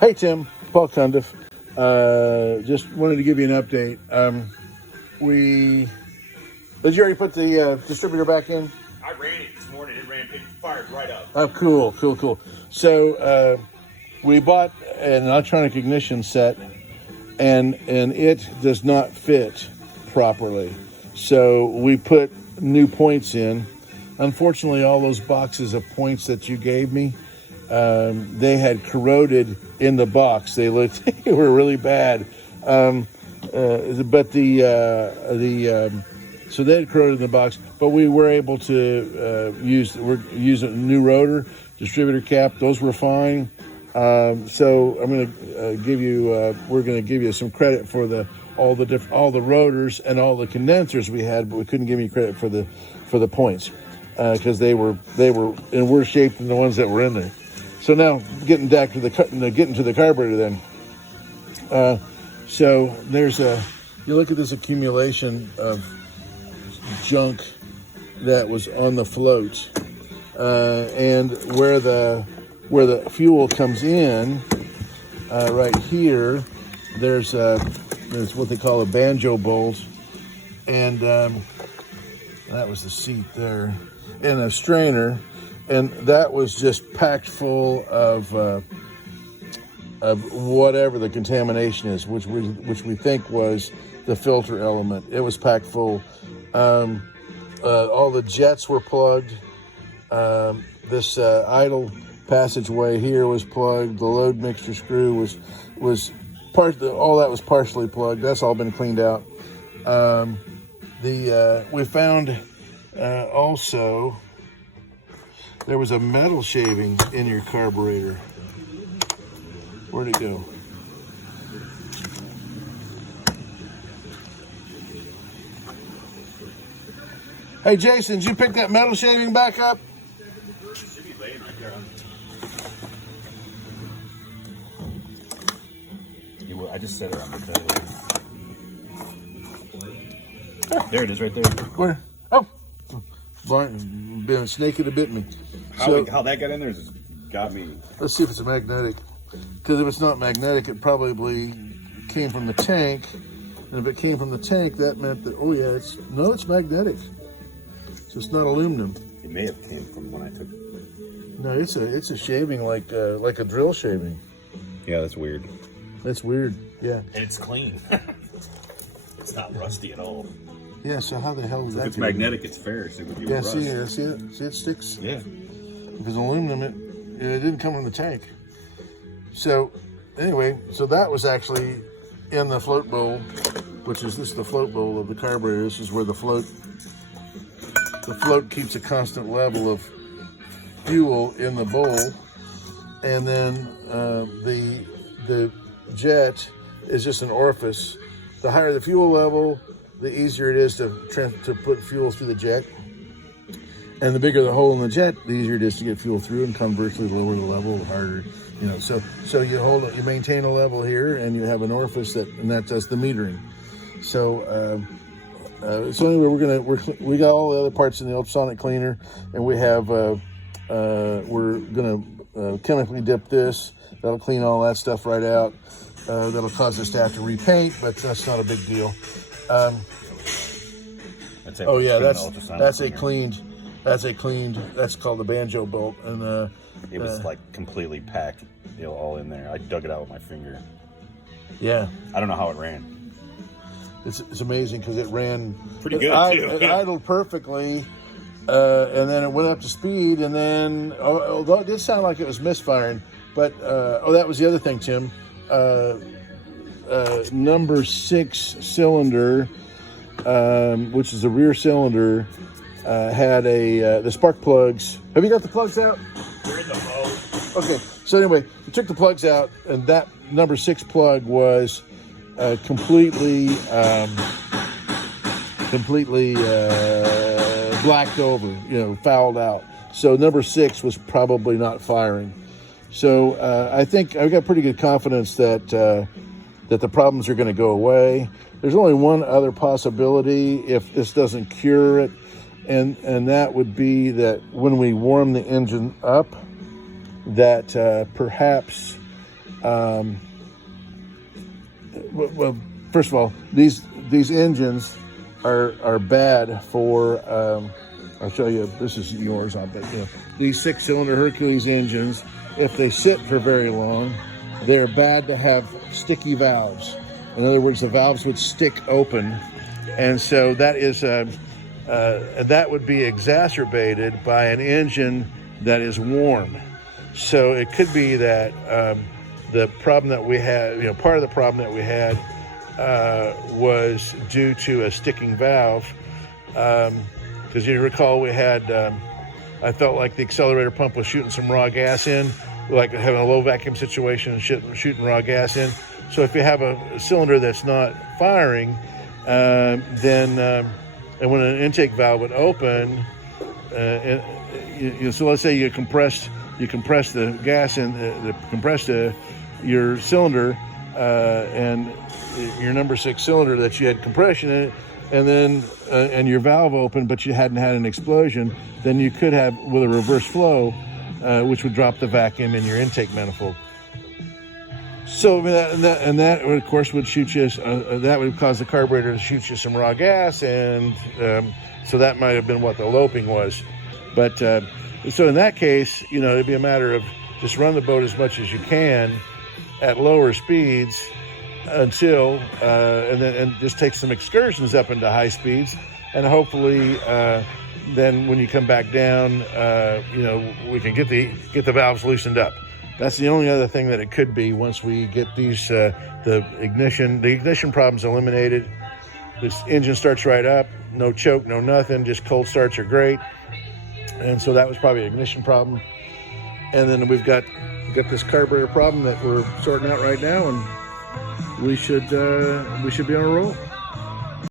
Hey, Tim. Paul Cundiff. Just wanted to give you an update. Did you already put the distributor back in? I ran it this morning. It fired right up. Oh, cool. So we bought an electronic ignition set, and it does not fit properly. So we put new points in. Unfortunately, all those boxes of points that you gave me, they had corroded in the box. They were really bad. So they had corroded in the box, but we were able to use a new rotor, distributor cap. Those were fine. So I'm going to give you, we're going to give you some credit for all the rotors and all the condensers we had, but we couldn't give you credit for the points because they were in worse shape than the ones that were in there. So now getting back to the carburetor then. So you look at this accumulation of junk that was on the float, and where the fuel comes in, right here, there's what they call a banjo bolt, and that was the seat there, and a strainer, and that was just packed full of whatever the contamination is, which we think was the filter element. It was packed full. All the jets were plugged. This idle passageway here was plugged. The load mixture screw was all that was partially plugged. That's all been cleaned out. We found also there was a metal shaving in your carburetor. Where'd it go? Hey, Jason, did you pick that metal shaving back up? It should be laying right there. I just set it on the table. There it is, right there. Where? Oh, been a snake that bit me. How that got in there got me. Let's see if it's a magnetic. Because if it's not magnetic, it probably came from the tank. And if it came from the tank, that meant that it's magnetic. So it's not aluminum. It may have came from when I took. No, it's a shaving like a drill shaving. Yeah, that's weird. That's weird. Yeah. And it's clean. It's not rusty at all. Yeah. So how the hell is that? If it's magnetic, it's ferrous. It would be rust. See it? See it sticks. Yeah. If it's aluminum, it didn't come from the tank. So anyway, that was actually in the float bowl, which is the float bowl of the carburetor. This is where the float keeps a constant level of fuel in the bowl, and then the jet is just an orifice. The higher the fuel level, the easier it is to put fuel through the jet, and the bigger the hole in the jet, the easier it is to get fuel through, and conversely, the lower the level, the harder. So you maintain a level here, and you have an orifice and that does the metering. So anyway, we got all the other parts in the ultrasonic cleaner, and we have we're gonna chemically dip this. That'll clean all that stuff right out. That'll cause us to have to repaint, but that's not a big deal. That's called the banjo bolt, and it was like completely packed, all in there. I dug it out with my finger. Yeah, I don't know how it ran. It's amazing because it ran pretty good too. It idled perfectly, and then it went up to speed, and then although it did sound like it was misfiring, but that was the other thing, Tim. Number 6 cylinder, which is the rear cylinder, had the spark plugs. Have you got the plugs out? They're in the boat. Okay, so anyway, we took the plugs out, and that number 6 plug was completely blacked over, fouled out. So number 6 was probably not firing. So I think I've got pretty good confidence that the problems are going to go away. There's only one other possibility if this doesn't cure it, and that would be that when we warm the engine up, that perhaps Well, first of all, these engines are bad for. I'll show you. This is yours. I bet. These 6-cylinder Hercules engines, if they sit for very long, they're bad to have sticky valves. In other words, the valves would stick open, and so that is that would be exacerbated by an engine that is warm. So it could be that the problem that we had, part of the problem that we had was due to a sticking valve. Because you recall we had, I felt like the accelerator pump was shooting some raw gas in, like having a low vacuum situation and shooting raw gas in. So if you have a cylinder that's not firing, and when an intake valve would open, so let's say you compressed the gas in, compressed your cylinder, and your number 6 cylinder that you had compression in it, and then and your valve opened, but you hadn't had an explosion, then you could have, with a reverse flow, which would drop the vacuum in your intake manifold. So that of course would shoot you. That would cause the carburetor to shoot you some raw gas, and so that might have been what the loping was. But so in that case, it'd be a matter of just run the boat as much as you can at lower speeds until and just take some excursions up into high speeds, and hopefully then when you come back down, we can get the valves loosened up. That's the only other thing that it could be once we get these the ignition problems eliminated. This engine starts right up, no choke, no nothing, just cold starts are great, and so that was probably an ignition problem. And then we've got this carburetor problem that we're sorting out right now, and we should be on a roll.